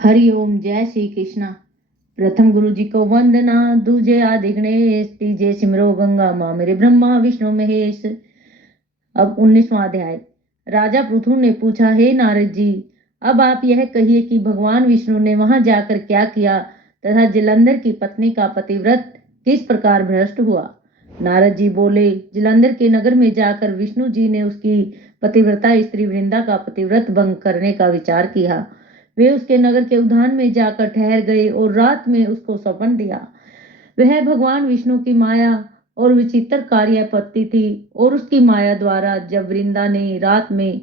हरि ओम। जय श्री कृष्णा। प्रथम गुरु जी को वंदना, दूजे आदि गणेश, तीजे सिमरो गंगा माँ मेरे ब्रह्मा विष्णु महेश। अब 19वां अध्याय। राजा पृथु ने पूछा, हे नारद जी, अब आप यह कहिए कि भगवान विष्णु ने वहां जाकर क्या किया तथा जलंधर की पत्नी का पतिव्रत किस प्रकार भ्रष्ट हुआ। नारद जी बोले, जलंधर के नगर में जाकर विष्णु जी ने उसकी पतिव्रता स्त्री वृंदा का पतिव्रत भंग करने का विचार किया। वे उसके नगर के उद्यान में जाकर ठहर गए और रात में उसको सौंपन दिया। वह भगवान विष्णु की माया और विचित्र कार्यपत्ति थी और उसकी माया द्वारा जब वृंदा ने रात में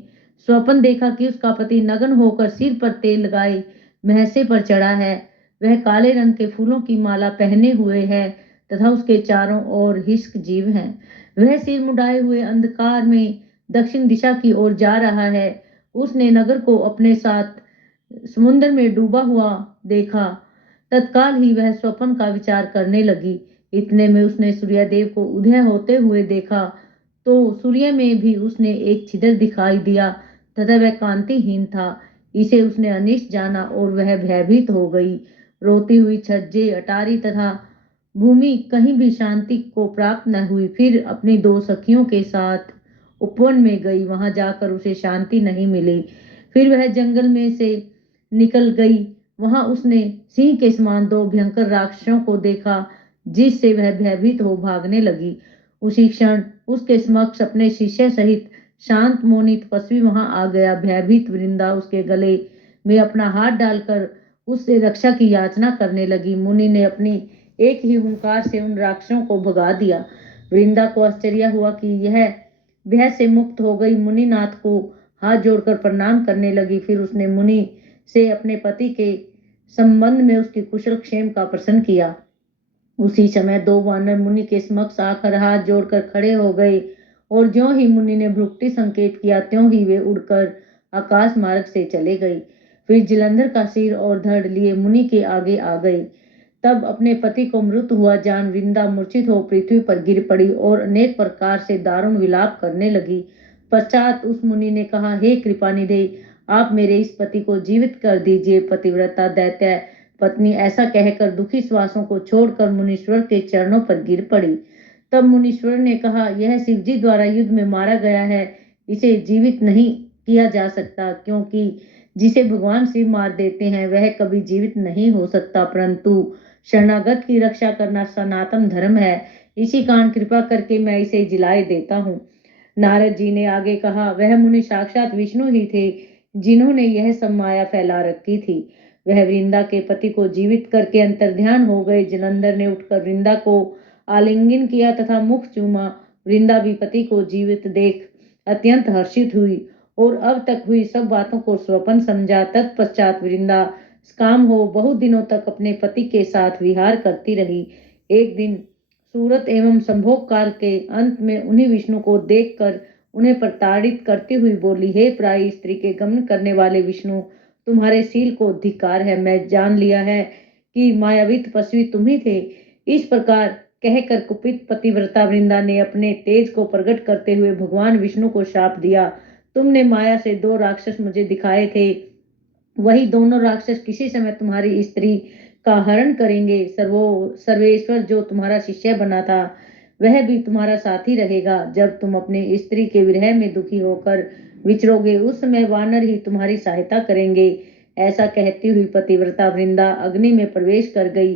स्वप्न देखा कि उसका पति नग्न होकर सिर पर तेल लगाए भैंसे पर चढ़ा है, वह काले रंग के फूलों की माला पहने हुए है तथा उसके चारों ओर हिंस्र जीव हैं। वह सिर मुड़ाए हुए अंधकार में दक्षिण दिशा की ओर जा रहा है। उसने नगर को अपने साथ समुद्र में डूबा हुआ देखा। तत्काल ही वह स्वप्न का विचार करने लगी। इतने में उसने सूर्यदेव को उदय होते हुए देखा तो सूर्य में भी उसने एक छिद्र दिखाई दिया तथा वह कांतिहीन था। इसे उसने अनिष्ट जाना और वह भयभीत हो गई। रोती हुई छज्जे, अटारी तथा भूमि कहीं भी शांति को प्राप्त न हुई। फिर अपनी दो सखियों के साथ उपवन में गई, वहां जाकर उसे शांति नहीं मिली। फिर वह जंगल में से निकल गई। वहां उसने सिंह के समान दो भयंकर राक्षसों को देखा जिससे वह भयभीत हो भागने लगी। उसी क्षण उसके समक्ष अपने शिष्य सहित शांत मौनी तपस्वी वहां आ गया। भयभीत वृंदा उसके गले में अपना हाथ डालकर उससे रक्षा की याचना करने लगी। मुनि ने अपनी एक ही हुंकार से उन राक्षसों को भगा दिया। वृंदा को आश्चर्य हुआ कि यह भय से मुक्त हो गई। मुनिनाथ को हाथ जोड़कर प्रणाम करने लगी। फिर उसने मुनि से अपने पति के संबंध में उसकी कुशल क्षेम का प्रश्न किया। उसी समय दो वानर मुनि के समक्ष आकर हाथ जोड़कर खड़े हो गए और ज्यों ही मुनि ने भ्रुकुटी संकेत किया त्यों ही वे उड़कर आकाश मार्ग से चले गए। फिर जलंधर का सिर और धड़ लिए मुनि के आगे आ गए। तब अपने पति को मृत हुआ जान वृंदा मूर्छित हो पृथ्वी पर गिर पड़ी और अनेक प्रकार से दारुण विलाप करने लगी। पश्चात उस मुनि ने कहा, हे कृपानिधे, आप मेरे इस पति को जीवित कर दीजिए। पतिव्रता दैत्य पत्नी ऐसा कहकर दुखी श्वासों को छोड़कर मुनीश्वर के चरणों पर गिर पड़ी। तब मुनीश्वर ने कहा, यह शिवजी द्वारा युद्ध में मारा गया है, इसे जीवित नहीं किया जा सकता, क्योंकि जिसे भगवान शिव मार देते हैं वह कभी जीवित नहीं हो सकता, परंतु शरणागत की रक्षा करना सनातन धर्म है। इसी कारण कृपा करके मैं इसे जिलाए देता हूँ। नारद जी ने आगे कहा, वह मुनि साक्षात विष्णु ही थे जिन्होंने यह सब माया फैला रखी थी। वह वृंदा के पति को जीवित करके अंतर्ध्यान हो गए। जलंधर ने उठकर वृंदा को आलिंगन किया तथा मुख चूमा। वृंदा भी पति को जीवित देख अत्यंत हर्षित हुई और अब तक हुई सब बातों को स्वप्न समझा। तत्पश्चात वृंदा काम हो बहुत दिनों तक अपने पति के साथ विहार करती रही। एक दिन सूरत एवं संभोग काल के अंत में उन्हीं विष्णु को देखकर उन्हें प्रताड़ित करती हुई बोली, हे प्राय स्त्री के गमन करने वाले विष्णु, तुम्हारे शील को धिक्कार है। मैं जान लिया है कि मायावी तपस्वी तुम ही थे। इस प्रकार कहकर कुपित पतिव्रता वृंदा ने अपने तेज को प्रकट करते हुए भगवान विष्णु को शाप दिया, तुमने माया से दो राक्षस मुझे दिखाए थे, वही दोनों राक्षस किसी समय तुम्हारी स्त्री का हरण करेंगे। सर्वेश्वर जो तुम्हारा शिष्य बना था वह भी तुम्हारा साथी रहेगा। जब तुम अपने स्त्री के विरह में दुखी होकर विचरोगे उस समय वानर ही तुम्हारी सहायता करेंगे। ऐसा कहती हुई पतिव्रता वृंदा अग्नि में प्रवेश कर गई।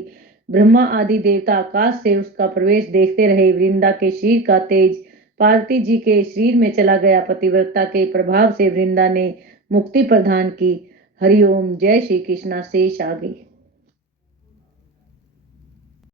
ब्रह्मा आदि देवता आकाश से उसका प्रवेश देखते रहे। वृंदा के शरीर का तेज पार्वती जी के शरीर में चला गया। पतिव्रता के प्रभाव से वृंदा ने मुक्ति प्रदान की। हरिओम। जय श्री कृष्णा। शेष आगे।